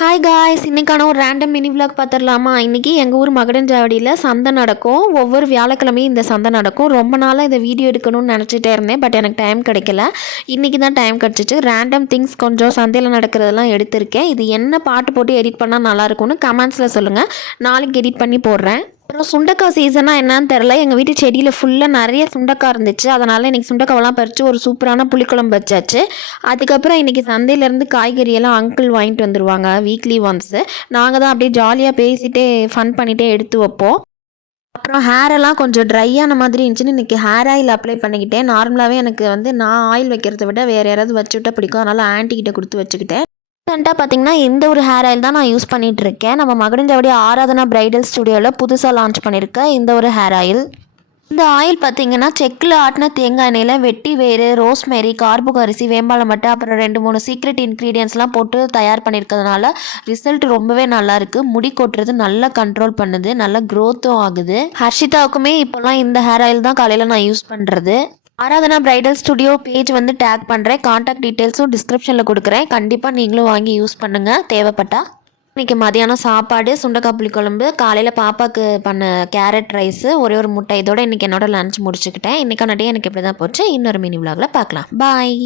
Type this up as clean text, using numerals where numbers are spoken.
Hi guys, இன்னைக்கான ஒரு random mini vlog பார்த்துடலாமா? இன்றைக்கி எங்கள் ஊர் மகுடஞ்சாவடியில் சந்தை நடக்கும். ஒவ்வொரு வியாழக்கிழமையும் இந்த சந்தை நடக்கும். ரொம்ப நாளாக இந்த வீடியோ எடுக்கணும்னு நினச்சிட்டே இருந்தேன், பட் எனக்கு டைம் கிடைக்கல. இன்றைக்கி தான் டைம் கிடச்சிச்சு. ரேண்டம் திங்ஸ் கொஞ்சம் சந்தையில் நடக்கிறதெல்லாம் எடுத்திருக்கேன். இது என்ன பாட்டு போட்டு எடிட் பண்ணால் நல்லாயிருக்கும்னு கமெண்ட்ஸில் சொல்லுங்கள். நாளைக்கு எடிட் பண்ணி போடுறேன். அப்புறம் சுண்டக்காய் சீசனாக என்னன்னு தெரில, எங்கள் வீட்டு செடியில் ஃபுல்லாக நிறைய சுண்டக்காய் இருந்துச்சு. அதனால் இன்றைக்கி சுண்டக்காவெல்லாம் பறித்து ஒரு சூப்பரான புளிக்குழம்பு வச்சாச்சு. அதுக்கப்புறம் இன்றைக்கி சந்தையிலேருந்து காய்கறியெல்லாம் அங்கிள் வாங்கிட்டு வந்துடுவாங்க வீக்லி ஒன்ஸு. நாங்கள் தான் அப்படியே ஜாலியாக பேசிகிட்டே ஃபன் பண்ணிகிட்டே எடுத்து வைப்போம். அப்புறம் ஹேரெல்லாம் கொஞ்சம் ட்ரையான மாதிரி இருந்துச்சுன்னு இன்றைக்கி ஹேர் ஆயில் அப்ளை பண்ணிக்கிட்டேன். நார்மலாகவே எனக்கு நான் ஆயில் வைக்கிறத விட வேறு யாராவது வச்சு விட்டால் பிடிக்கும், அதனால் ஆன்ட்டிக்கிட்ட கொடுத்து வச்சுக்கிட்டேன். ரீசெண்டாக பார்த்தீங்கன்னா இந்த ஒரு ஹேர் ஆயில் தான் நான் யூஸ் பண்ணிகிட்ருக்கேன். நம்ம மகுடஞ்சாவடி ஆராதனா பிரைடல் ஸ்டுடியோவில் புதுசாக லான்ச் பண்ணியிருக்கேன் இந்த ஒரு ஹேர் ஆயில். இந்த ஆயில் பார்த்தீங்கன்னா செக்கில் ஆட்டின தேங்காய் எண்ணெயில் வெட்டி வேறு, ரோஸ்மேரி, கார்புக அரிசி, வேம்பாலமட்டை, அப்புறம் 2-3 சீக்ரெட் இன்க்ரீடியன்ஸ்லாம் போட்டு தயார் பண்ணியிருக்கிறதுனால ரிசல்ட் ரொம்பவே நல்லாயிருக்கு. முடி கொட்டுறது நல்லா கண்ட்ரோல் பண்ணுது, நல்லா க்ரோத்தும் ஆகுது. ஹர்ஷிதாவுக்குமே இப்போல்லாம் இந்த ஹேர் ஆயில் தான் காலையில் நான் யூஸ் பண்ணுறது. Aradhana bridal studio page take பண்ணுறேன். கான்டாக்ட் டீட்டெயில்ஸும் டிஸ்கிரிப்ஷனில் கொடுக்குறேன். கண்டிப்பாக நீங்களும் வாங்கி யூஸ் பண்ணுங்கள் தேவைப்பட்டா. இன்றைக்கி மதியானம் சாப்பாடு சுண்டைக்காய் புளிக்குழம்பு, காலையில் பாப்பாவுக்கு பண்ண கேரட் ரைஸு, ஒரே ஒரு முட்டை. இதோட இன்றைக்கி என்னோட லஞ்ச் முடிச்சுக்கிட்டேன். இன்றைக்கான டே எனக்கு இப்படி தான் போச்சு. இன்னொரு மினி விலாகில் பார்க்கலாம். பாய்.